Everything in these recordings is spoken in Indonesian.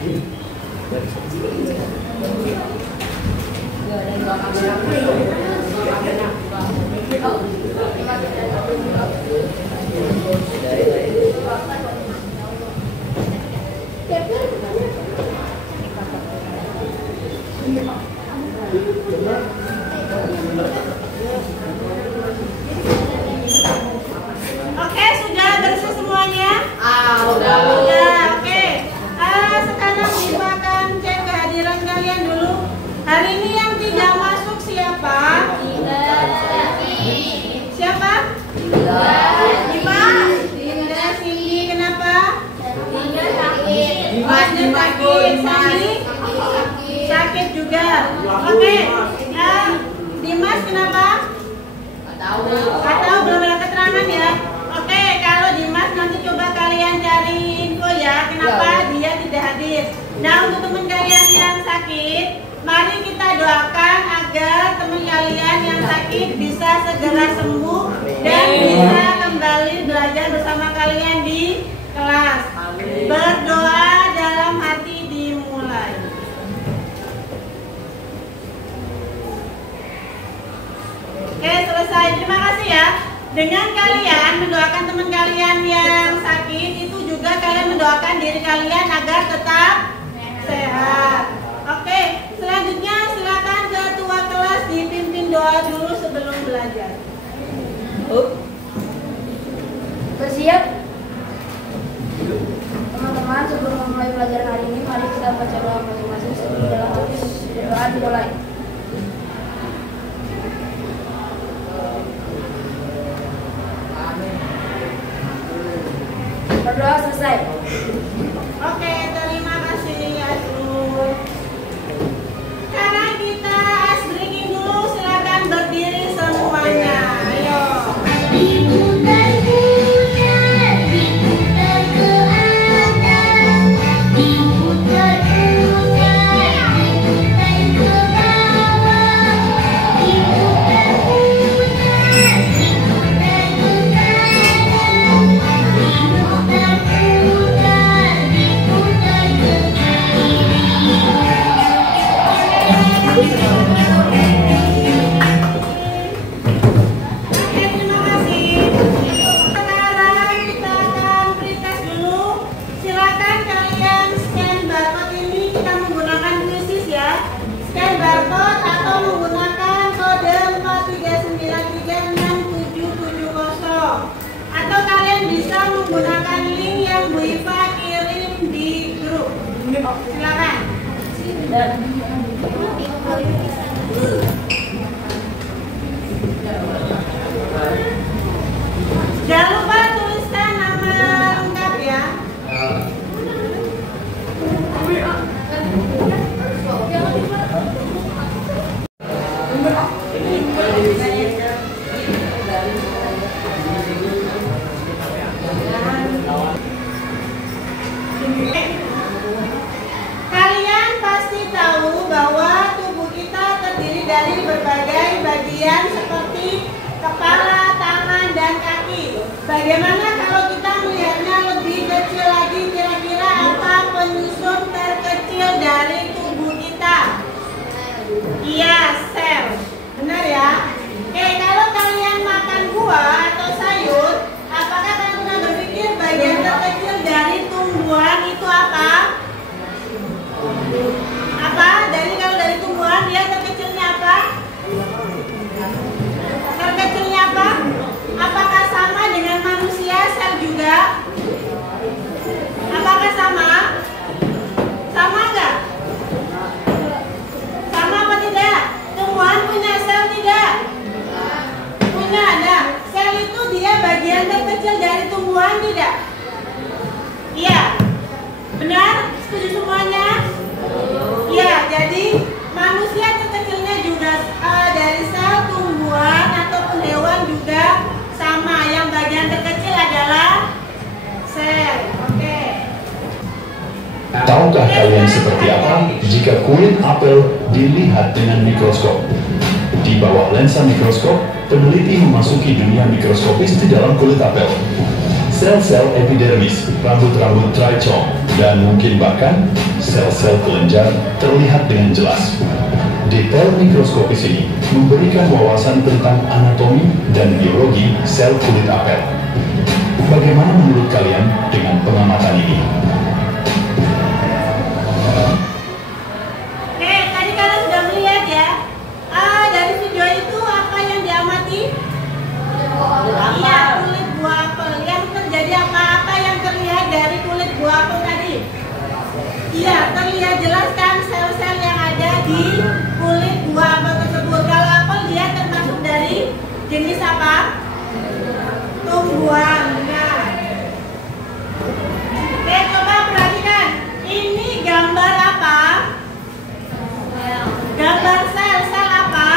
Oke, sudah bersih semuanya? Udah. Oke. Sekarang Ibu akan cek kehadiran kalian dulu. Hari ini yang tidak masuk siapa? Siapa? Dimas. Dimas ini kenapa? Dimas sakit. Sandi? Sakit juga. Oke. Dimas kenapa? Atau belum ada keterangan ya? Oke, kalau Dimas nanti coba kalian cari info ya, kenapa dia tidak hadir. Nah, untuk teman kalian yang sakit, mari kita doakan agar teman kalian yang sakit bisa segera sembuh dan bisa kembali belajar bersama kalian di kelas. Berdoa dalam hati dimulai. Oke, selesai. Terima kasih ya. Dengan kalian mendoakan teman kalian yang sakit, itu juga kalian mendoakan diri kalian agar tetap sehat. Oke, selanjutnya silakan ketua kelas dipimpin doa dulu sebelum belajar. Bersiap? Teman-teman, sebelum memulai pelajaran hari ini, mari kita baca doa masing-masing sebelum dalam hati doa dimulai. Berdoa selesai. Oke, terima kasih Asrul. Sekarang kita ice breaking dulu, silakan berdiri semuanya. Ayo. Diputar putar, diputar ke atas, diputar putar, diputar ke bawah, diputar putar, diputar ke kanan, diputar putar, diputar ke kiri. Oke, terima kasih. Sekarang kita akan pretest dulu. Silakan kalian scan barcode ini, kita menggunakan krisis ya. Scan barcode atau menggunakan kode 439367770. Atau kalian bisa menggunakan link yang Bu Iva kirim di grup. Silakan. Jangan lupa tuliskan nama lengkap ya. Kalian pasti tahu bahwa tubuh kita terdiri dari berbagai bagian seperti kepala, tangan, dan kaki. Bagaimana kalau kita melihatnya lebih kecil lagi, kira-kira apa penyusun terkecil dari tubuh kita? Iya, sel. Benar ya? Oke, kalau kalian makan buah atau sayur, apakah kalian pernah berpikir bagian terkecil dari tumbuhan itu apa? Kalau dari tumbuhan dia terkecilnya apa? Terkecilnya apa? Apakah sama dengan manusia sel juga? Apakah sama? Sama enggak? Sama apa tidak? Tumbuhan punya sel tidak? Punya, ada. Sel itu dia bagian terkecil dari tumbuhan tidak? Iya. Benar? Setuju semuanya? Iya, jadi manusia terkecilnya juga dari sel tumbuhan ataupun hewan juga sama. Yang bagian terkecil adalah sel. Oke. Tahukah kalian seperti apa jika kulit apel dilihat dengan mikroskop? Di bawah lensa mikroskop, peneliti memasuki dunia mikroskopis di dalam kulit apel. Sel-sel epidermis, rambut-rambut trichome, dan mungkin bahkan sel-sel kelenjar terlihat dengan jelas. Detail mikroskopis ini memberikan wawasan tentang anatomi dan biologi sel kulit apel. Bagaimana menurut kalian dengan pengamatan ini? Oke, tadi kalian sudah melihat ya. Dari video itu apa yang diamati? Iya, kulit buah apel. Yang terjadi apa yang terlihat dari kulit buah apel tadi? Iya, terlihat jelas kan sel-sel yang ada di kulit buah apel tersebut. Kalau apel dia termasuk dari jenis apa? Tumbuhan. Nah. Oke, coba perhatikan. Ini gambar apa? Gambar sel apa?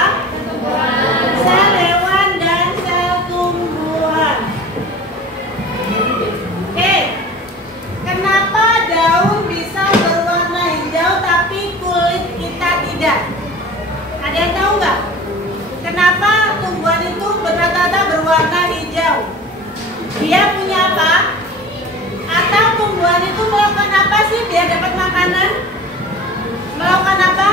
Sel hewan dan sel tumbuhan. Oke, kenapa daun bisa berwarna hijau tapi kulit kita tidak? Ada yang tahu nggak? Kenapa tumbuhan itu rata-rata berwarna hijau? Dia punya apa? Atau tumbuhan itu melakukan apa sih biar dapat makanan? Melakukan apa?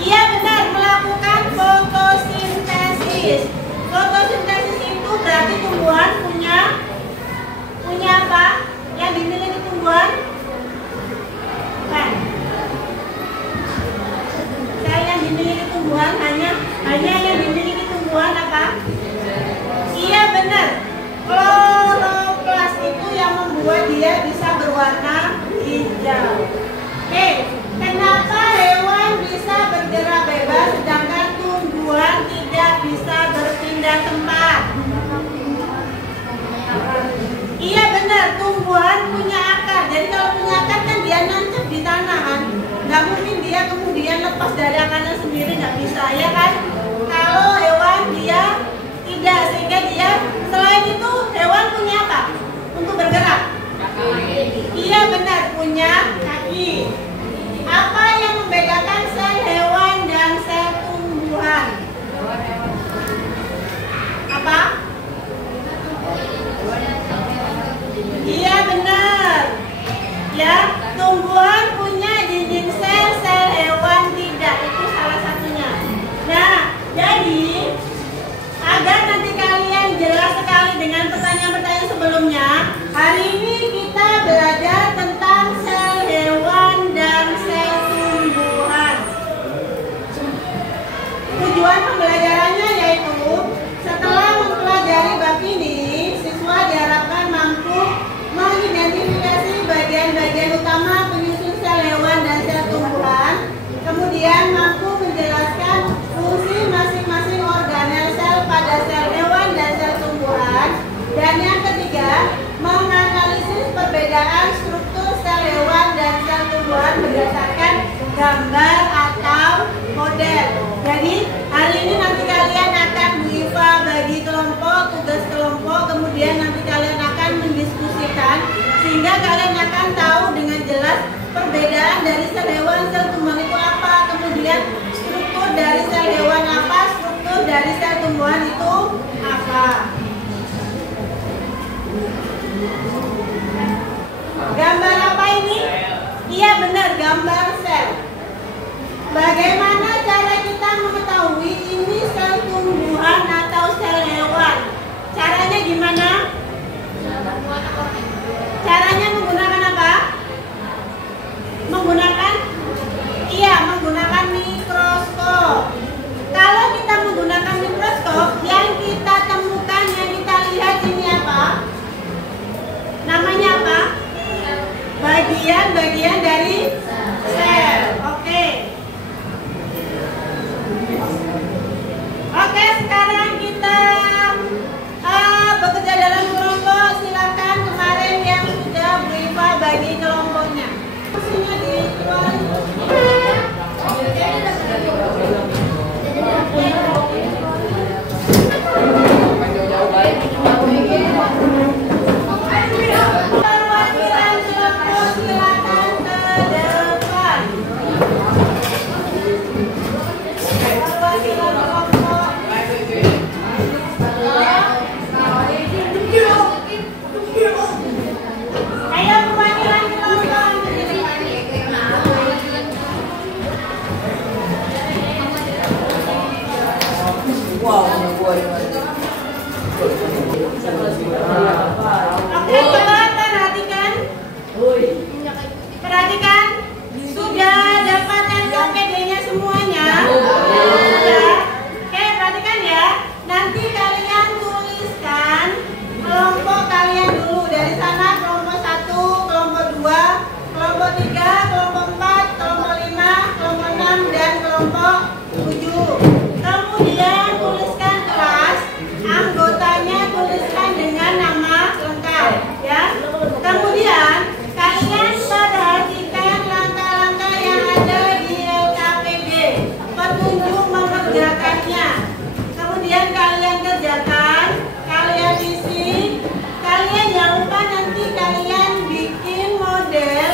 Iya benar, melakukan fotosintesis. Fotosintesis itu berarti tumbuhan punya apa? Yang dimiliki tumbuhan? Bukan. Sel yang dimiliki tumbuhan hanya yang dimiliki tumbuhan apa? Iya benar. Kloroplas itu yang membuat dia bisa berwarna hijau. Oke, kenapa hewan bisa bergerak bebas sedangkan tumbuhan tidak bisa berpindah tempat? Iya benar, tumbuhan punya akar. Jadi kalau punya akar kan dia nancep di tanah kan. Nggak mungkin dia kemudian lepas dari akarnya sendiri, nggak bisa ya kan? Kalau hewan dia tidak, sehingga dia selain itu hewan punya apa? Untuk bergerak. Iya benar, punya kaki. Apa yang membedakan sel hewan dan sel tumbuhan? Apa? Iya benar. Ya, tumbuhan punya dinding sel, sel hewan tidak. Itu salah satunya. Nah, jadi agar nanti kalian jelas sekali dengan pertanyaan-pertanyaan sebelumnya, hari ini kita belajar tentang sel hewan dan sel tumbuhan. Tujuan pembelajarannya yaitu setelah mempelajari bab ini, siswa diharapkan mampu mengidentifikasi bagian-bagian utama penyusun sel hewan dan sel tumbuhan, kemudian mampu menjelaskan fungsi masing-masing organel sel pada sel hewan dan sel tumbuhan, dan yang ketiga, menganalisis perbedaan struktur sel hewan dan sel tumbuhan berdasarkan gambar atau model. Jadi hari ini nanti kalian akan bagi kelompok, tugas kelompok, kemudian nanti kalian akan mendiskusikan sehingga kalian akan tahu dengan jelas perbedaan dari sel hewan, sel tumbuhan itu apa, kemudian struktur dari sel hewan apa, struktur dari sel tumbuhan itu apa. Gambar apa ini? Iya benar, gambar sel. Bagaimana cara kita mengetahui ini sel tumbuhan atau sel hewan? Caranya gimana? Caranya menggunakan apa? Menggunakan? Iya, menggunakan mikroskop. Kalau kita menggunakan mikroskop, yang kita temukan, yang kita lihat ini apa? Namanya apa? Bagian-bagian dari sel. Oke. Oke, sekarang kita bekerja dalam kelompok. Silakan kemarin yang sudah berubah bagi kelompoknya. Kursinya dikeluarin. Perwakilan kelompok silakan ke Oke, coba perhatikan. Perhatikan. Sudah dapat NKPD-nya semuanya? Sudah. Oke, perhatikan ya. Nanti kalian tuliskan kelompok kalian dulu. Dari sana kelompok 1, kelompok 2, kelompok 3, kelompok 4, kelompok 5, kelompok 6, dan kelompok 7. Kemudian tuliskan kelas, anggotanya tuliskan dengan nama lengkap, ya. Kemudian kalian perhatikan langkah-langkah yang ada di LKPD, petunjuk mengerjakannya. Kemudian kalian kerjakan, kalian isi. Kalian jangan lupa nanti kalian bikin model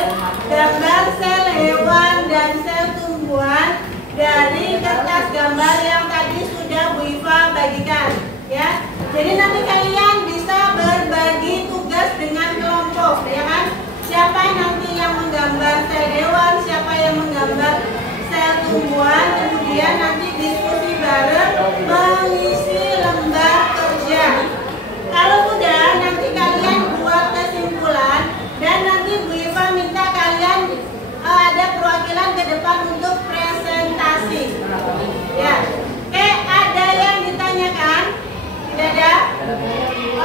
gambar sel hewan dan sel tumbuhan dari kertas gambar yang tadi sudah Bu Iva bagikan, ya. Jadi nanti kalian bisa berbagi tugas dengan kelompok, ya kan? Siapa nanti yang menggambar sel hewan, siapa yang menggambar sel tumbuhan, kemudian nanti diskusi bareng mengisi lembar kerja. Kalau sudah, nanti kalian buat kesimpulan dan nanti Bu Iva minta kalian ada perwakilan ke depan untuk presentasi. Ya. Oke, ada yang ditanyakan? Tidak ada?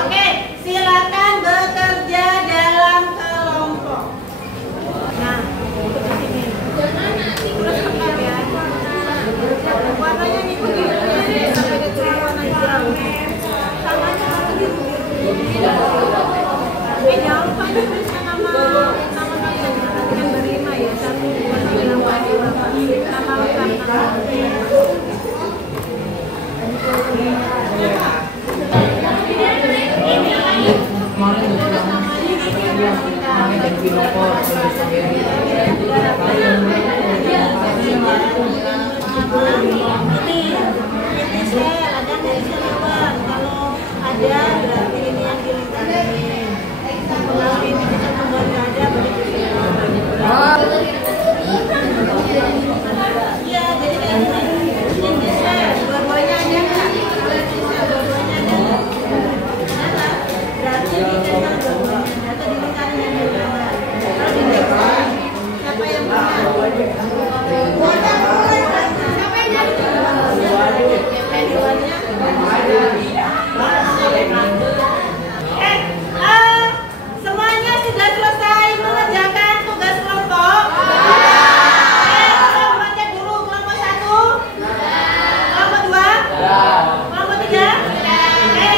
Oke, silakan bekerja dalam kelompok. Nah, ikut di sini. Terus tetap ya. Warnanya ngikutin sampai ke warna hijau. Tangannya harus gitu. Jangan lupa dituliskan nama kalian. Kan berlima ya. 1, 2, 3, 4, 5, nama lengkap. Ada berarti ini yang dilingkarin. Kalau ini kita membuat ada berarti iya, jadi kayak gini. Ini saya dua-duanya ada nggak? Dua-duanya ada nggak? Berarti di channel dua-duanya atau dilingkarin yang dua-duanya. Kalau dilingkarin, siapa yang punya? Siapa yang nyari? Dua-duanya. Semuanya sudah selesai mengerjakan tugas kelompok? Kita baca dulu kelompok 1, kelompok 2, kelompok 3,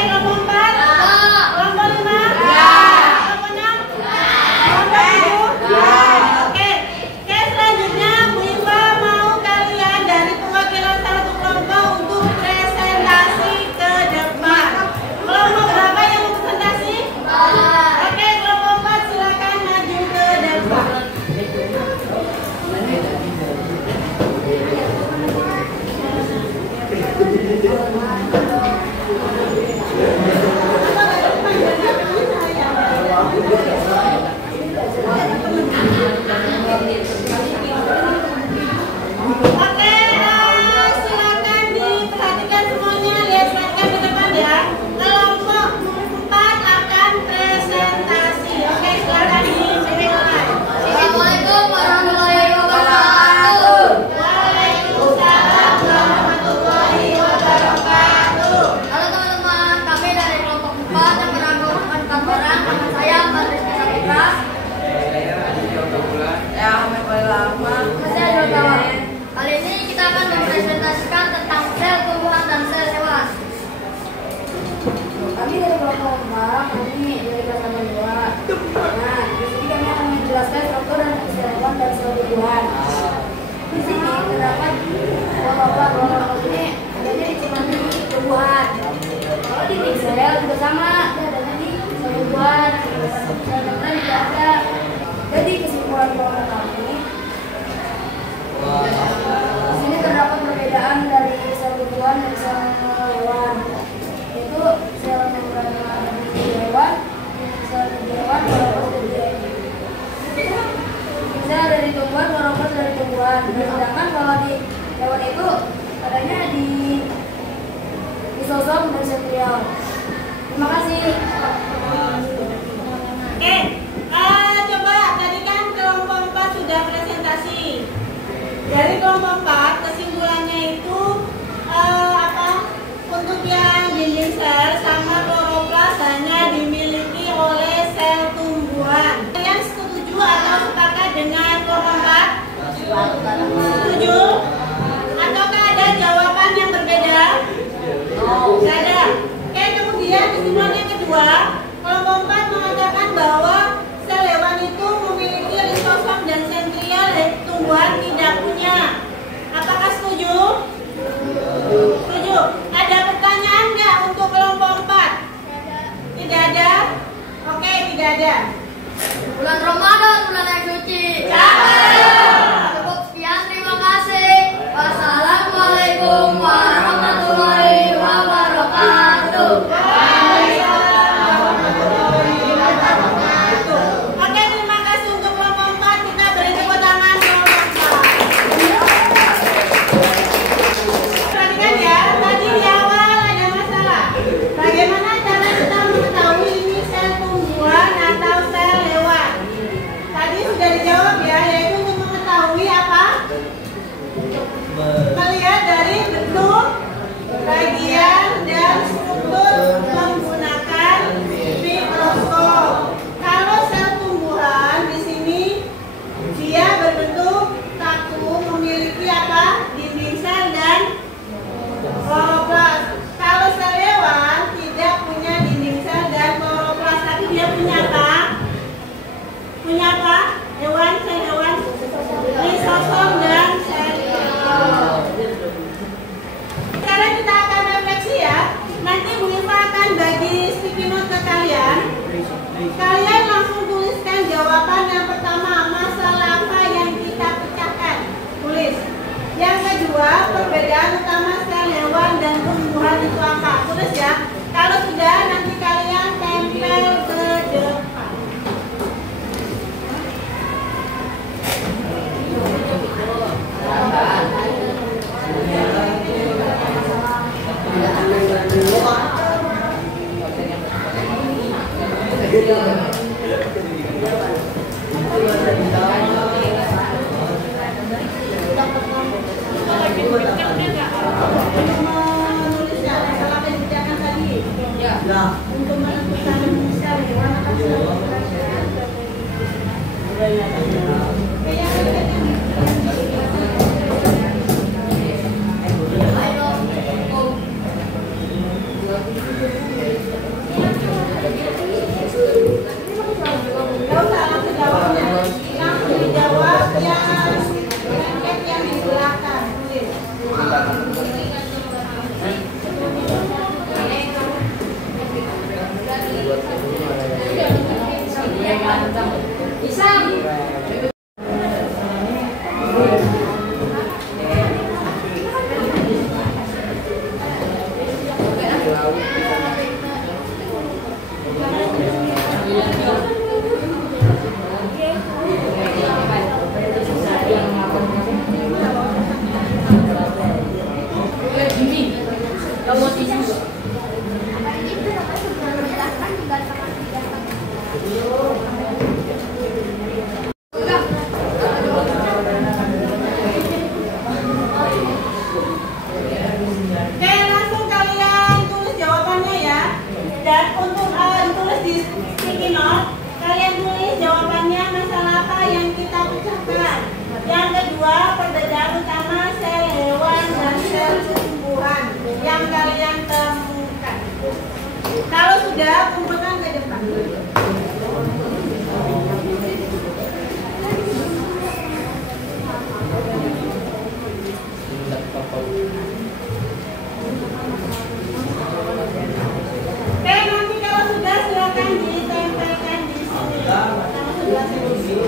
kelompok 4, kelompok 5, kelompok 6, kelompok 7. Oke, selanjutnya Bu Iva mau kalian dari perwakilan satu kelompok untuk presentasi ke depan. Kelompok berapa yang mau presentasi? Oke, kelompok 4 silakan maju ke depan. Oke, silakan diperhatikan semuanya, lihat slide ke depan ya. Kelompok 4 akan presentasi. Oke, silakan dimulai. Assalamualaikum warahmatullahi wabarakatuh. Waalaikumsalam warahmatullahi wabarakatuh. Halo teman-teman, kami dari kelompok 4 yang beranggotakan 4 orang. Nama saya Madris Putra. Saya Jotawa. Kali ini kita akan mempresentasikan tentang sel tumbuhan dan sel hewan. Kami dari kelompok 4, kami dari kelas 2. Nah, di sini kami akan menjelaskan struktur dan fungsi hewan dan sel tumbuhan. Di sini terdapat kelompok ini adanya di cimandi tumbuhan. Kalau di sel juga sama, adanya di sel tumbuhan. Sel tumbuhan juga ada. Jadi kesimpulan kelompok kami, di sini terdapat perbedaan dari sel tumbuhan dan sel hewan, yaitu sel membran di hewan, sel di hewan, sel dari tumbuhan, kloroplast dari tumbuhan. Sedangkan kalau di hewan itu adanya di lisosom dan sentriol. Terima kasih. Dari kelompok 4 kesimpulannya itu untuk yang dinding sel sama kloroplas hanya dimiliki oleh sel tumbuhan. Kalian setuju atau sepakat dengan kelompok 4? Setuju? Ataukah ada jawaban yang berbeda? Tidak ada. Oke, kemudian kesimpulan yang kedua, kelompok 4 mengatakan bahwa sel hewan itu memiliki lisosom dan sentriol, tumbuhan tidak punya. Apakah setuju? Setuju. Ada pertanyaan nggak untuk kelompok 4? Tidak ada? Oke, tidak ada. Bulan Ramadan, bulan yang suci. Cukup sekian, terima kasih. Wassalamualaikum warahmatullahi wabarakatuh. Oke, terima kasih untuk kelompok 4. Kita beri tepuk tangan kelompok 4. Perhatikan ya, tadi di awal ada masalah. Bagaimana cara kita mengetahui ini sel tumbuhan atau sel hewan? Tadi sudah dijawab ya, yaitu untuk mengetahui apa? Melihat dari bentuk, bagian, dan struktur menggunakan mikroskop. Kalau sel tumbuhan di sini dia berbentuk kaku, memiliki apa? Dinding sel dan kloroplas. Kalau sel hewan tidak punya dinding sel dan kloroplas, tapi dia punya apa? Punya apa? Sel hewan, lisosom dan sentriol. Sekarang kita akan refleksi ya. Nanti Bu Iva akan bagi sticky note ke kalian. Kalian langsung tuliskan jawaban yang pertama, masalah apa yang kita pecahkan. Tulis. Yang kedua, perbedaan utama sel hewan dan tumbuhan itu apa? Tulis ya. Kalau sudah, nanti kalian tempel ke depan. Menulisnya masalah yang dipecahkan tadi. Untuk menentukan sel hewan atau sel tumbuhan. Gak usah langsung jawabnya, langsung dijawab yang blanket yang di belakang. Tulis. Bisa. Oke, langsung kalian tulis jawabannya ya. Dan untuk ditulis di sticky note, kalian tulis jawabannya masalah apa yang kita pecahkan. Yang kedua, perbedaan utama sel hewan dan sel tumbuhan yang kalian temukan. Kalau sudah, kumpulkan ke depan. Oke, nanti kalau sudah silakan ditempelkan di sini. Sama sebelah sini.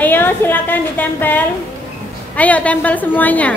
Ayo silakan ditempel. Ayo tempel semuanya.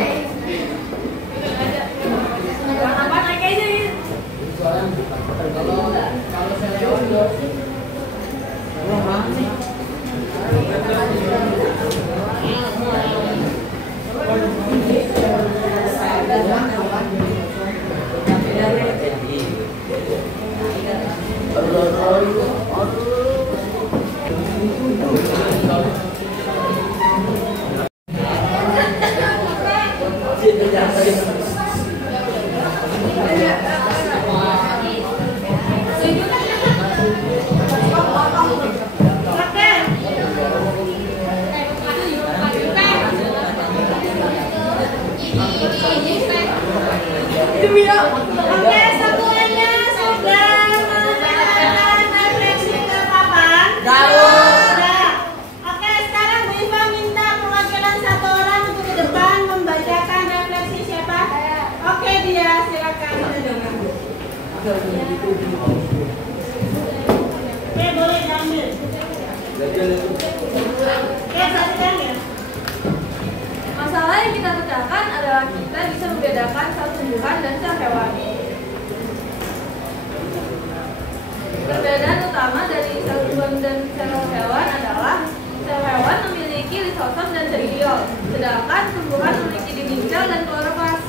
Oke, semuanya sudah menggunakan refleksi ke papan? Sudah. Oke, sekarang Bu Iva minta perwakilan satu orang untuk ke depan membacakan refleksi siapa? Oke, dia silakan. Oke, boleh diambil. Oke, perhatikan ya. Masalah yang kita pecahkan adalah kita bisa membedakan sel tumbuhan dan sel hewan. Perbedaan utama dari sel tumbuhan dan sel hewan adalah sel hewan memiliki lisosom dan sentriol, sedangkan tumbuhan memiliki dinding sel dan kloroplas.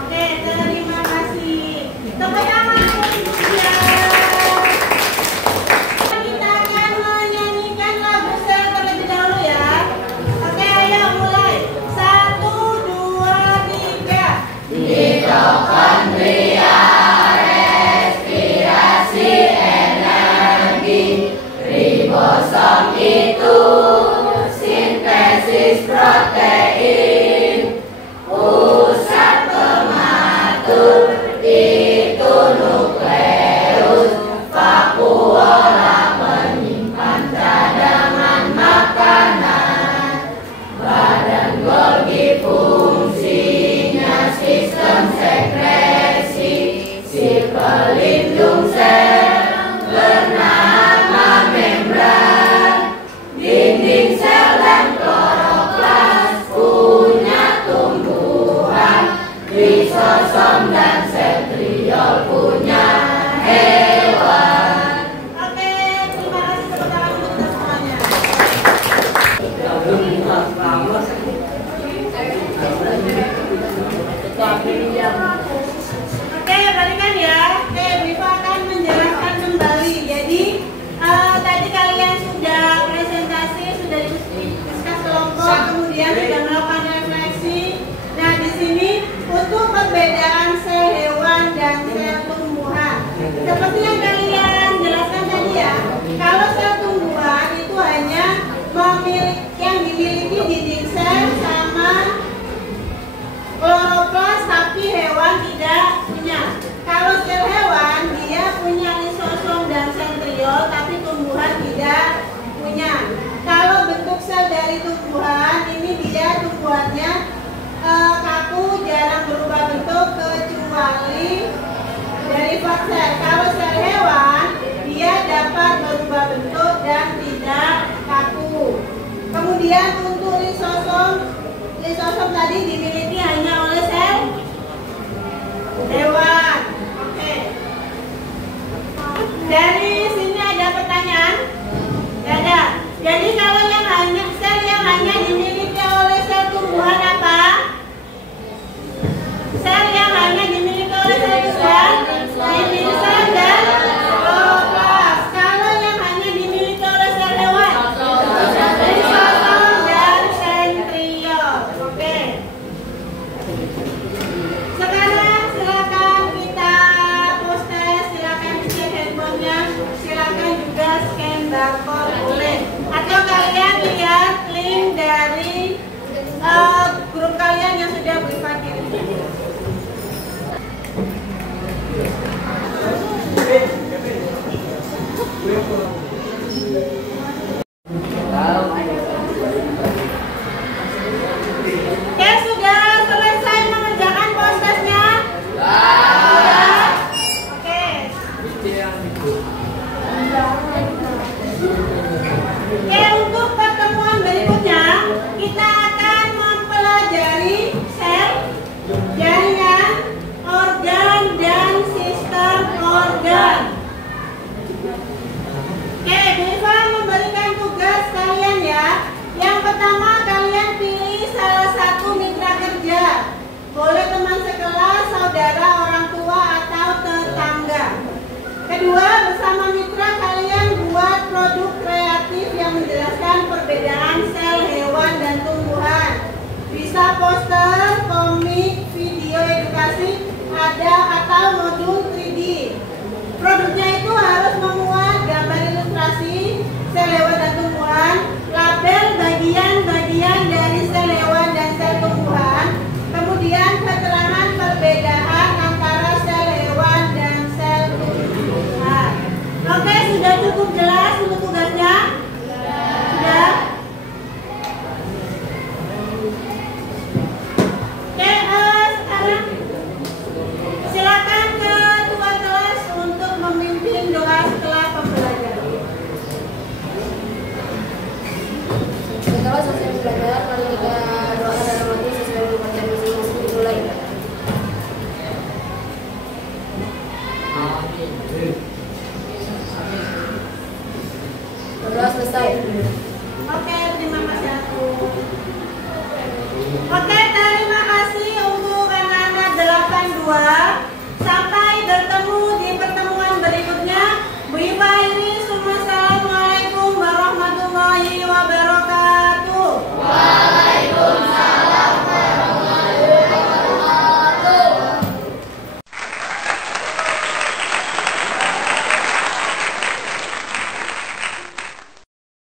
Oke, terima kasih. Tepuk tangan untuk dia. Kita akan menyanyikan lagu sel terlebih dahulu ya. Oke, ayo mulai. 1, 2, 3. Hidupkan pria, respirasi energi, ribosom itu sintesis protein, pusat pematur itu nukleus, vakuola menyimpan cadangan makanan, badan Golgi fungsinya sistem sekresi, si pelindung sel bernama membran, dinding sel dan kloroplas punya tumbuhan, lisosom dan sentriol punya hewan. Oke, terima kasih tepuk tangan untuk kita semuanya. Oke, balikan ya. Oke, Bu Iva akan menjelaskan kembali. Jadi, tadi kalian sudah presentasi, sudah diskus kelompok, kemudian sudah melakukan refleksi. Nah, di sini untuk perbedaan sel hewan dan sel tumbuhan. Seperti yang kalian jelaskan tadi ya, kalau sel tumbuhan itu hanya yang dimiliki dinding sel sama kloroplas, tapi hewan tidak punya. Kalau sel hewan dia punya lisosom dan sentriol, tapi tumbuhan tidak punya. Kalau bentuk sel dari tumbuhan ini dia tumbuhannya kaku, jarang berubah bentuk kecuali dari sel. Kalau sel hewan dia dapat berubah bentuk dan tidak kaku. Kemudian untuk lisosom tadi dimiliki hanya oleh sel hewan. Oke. Dari sini ada pertanyaan? Tidak ada. Jadi kalau sel yang hanya dimiliki oleh sel tumbuhan apa? Sel yang hanya dimiliki oleh sel tumbuhan, dinding sel dan kloroplas. Kalau yang hanya dimiliki oleh sel hewan, lisosom dan sentriol. Oke. Sekarang silakan kita post test, silakan cek handphonenya, silakan juga scan barcode boleh. Atau kalian lihat link dari grup kalian yang sudah Bu Iva kirim. Oke, sudah selesai mengerjakan postesnya? Sudah. Oke. Oke, untuk pertemuan berikutnya kita akan mempelajari sel, jaringan, organ, dan sistem organ. Oke, Bu Iva memberikan tugas kalian ya. Yang pertama kalian pilih salah satu mitra kerja. Boleh teman sekelas, saudara, orang tua, atau tetangga. Kedua, bersama mitra kalian buat produk kreatif yang menjelaskan perbedaan sel hewan dan tumbuhan. Bisa poster, komik, ada atau modul 3D. Produknya itu harus memuat gambar ilustrasi sel hewan dan tumbuhan, label bagian-bagian dari sel hewan dan sel tumbuhan, kemudian keterangan perbedaan antara sel hewan dan sel tumbuhan. Oke, sudah cukup jelas untuk tugasnya? Sudah? Oke, sekarang silakan ketua kelas untuk memimpin doa setelah pembelajaran. Setelah selesai belajar, mari kita doakan dalam hati sesuai dengan bacaan masing-masing. Dimulai. Berdoa selesai. Oke, terima kasih aku. Oke.